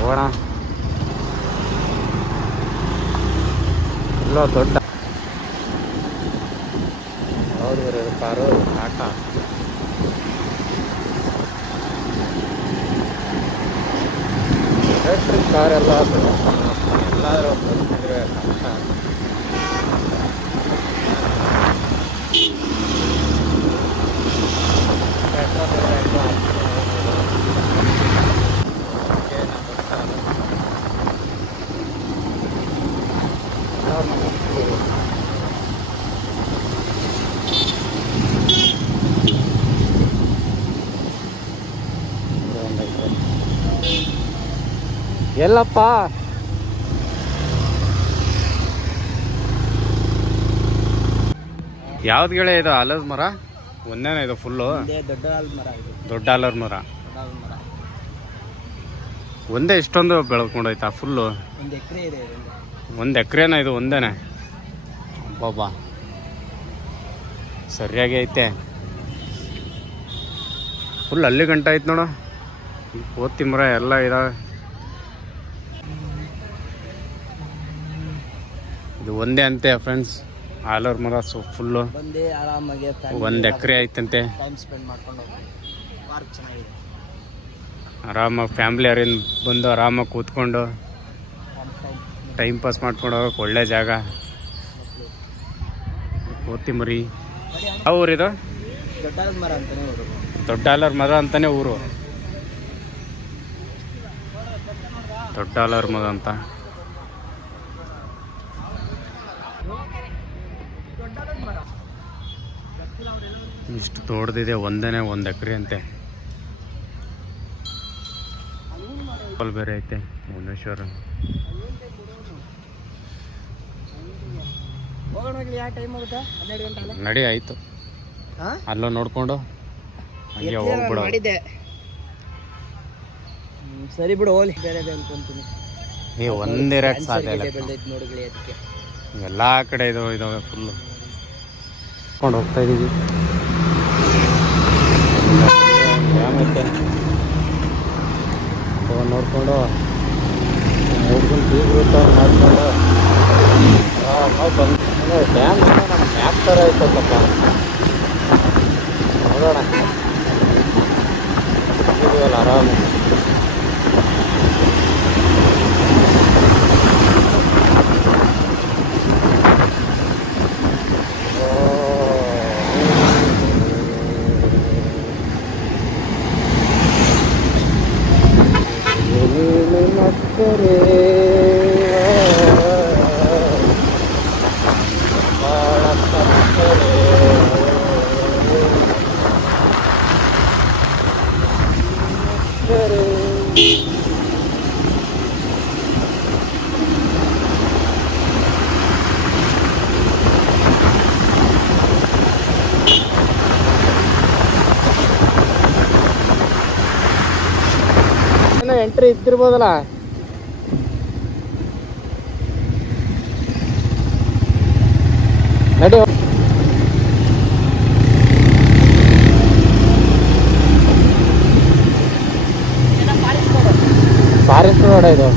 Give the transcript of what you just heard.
ಹೋಗೋಣ. ಇಲ್ಲೋ ದೊಡ್ಡ ಹೌದು ಬರೋದು ಕಾರು ಟಾಟಾ. ಎಲೆಕ್ಟ್ರಿಕ್ ಕಾರ್ ಎಲ್ಲ ಎಲ್ಲರೂ ಬಂದಿದ್ರೆ ಎಲ್ಲಪ್ಪ ಯಾವ್ದು ಗೆಳೆ ಇದು ಆಲದ ಮರ ಒಂದೇನ ಇದು ಫುಲ್ಲು ದೊಡ್ಡ ಆಲದ ಮರ ಒಂದೇ ಇಷ್ಟೊಂದು ಬೆಳ್ಕೊಂಡೋಯ್ತಾ ಫುಲ್ಲು? ಒಂದು ಎಕರೆನ ಇದು ಒಂದೇನೆ? ಬಾಬಾ ಸರಿಯಾಗಿ ಐತೆ ಫುಲ್ ಅಲ್ಲಿ ಗಂಟ ಐತೆ ನೋಡು. ಓದ್ತಿ ಮರ ಎಲ್ಲ ಇದಾವೆ. ಇದು ಒಂದೇ ಅಂತೆ ಫ್ರೆಂಡ್ಸ್ ಆಲೂರ್ ಮರ. ಫುಲ್ಲು ಒಂದು ಎಕರೆ ಐತಂತೆ. ಆರಾಮಾಗಿ ಫ್ಯಾಮ್ಲಿ ಅವರಿಂದ ಬಂದು ಆರಾಮಾಗಿ ಕೂತ್ಕೊಂಡು ಟೈಮ್ ಪಾಸ್ ಮಾಡ್ಕೊಂಡು ಹೋಗಕ್ಕೆ ಒಳ್ಳೆ ಜಾಗ. ಕೋತಿ ಮರಿ. ಯಾವ ಊರಿದು? ದೊಡ್ಡ ಆಲೂರ್ ಮರ ಅಂತಾನೆ ಊರು. ದೊಡ್ಡ ಆಲೂರ್ ಮರ ಅಂತ. ಇಷ್ಟು ದೊಡ್ಡದಿದೆ, ಒಂದೇನೆ ಒಂದು ಎಕರೆ ಅಂತೆ. ಬೇರೆ ಐತೆ ಭುವನೇಶ್ವರ. ನಡಿ ಆಯ್ತು, ಅಲ್ಲೋ ನೋಡ್ಕೊಂಡು ಹಂಗೆ ಹೋಗ್ಬಿಡು. ಸರಿ ಬಿಡು, ಹೋಲಿ ಬೇರೆ ಅನ್ಕೊಂತೀನಿ. ನೀವು ಒಂದಿರಕ್ಕೆ ಸಾಧ್ಯ ಇಲ್ಲ, ಎಲ್ಲ ಕಡೆ ಇದಾವೆ ಫುಲ್ಲು. ಕೊಂಡು ಹೋಗ್ತಾ ಇದೀವಿ. ನೋಡ್ಕೊಂಡು ಹುಡ್ಕೊಂಡು ಬೀಗ್ರು ಮಾಡ್ಕೊಂಡು ಡ್ಯಾಮ್ ನಮ್ಮ ಮ್ಯಾಪ್ ಥರ ಐತಪ್ಪ. ನೋಡೋಣ ಇದೀವಲ್ಲ ಆರಾಮ. ಎಂಟ್ರಿ ಇದ್ದಿರ್ಬೋದಲ್ಲ. ನಡಿ ಫಾರೆಸ್ಟ್ ರೋಡ್ ಇದು.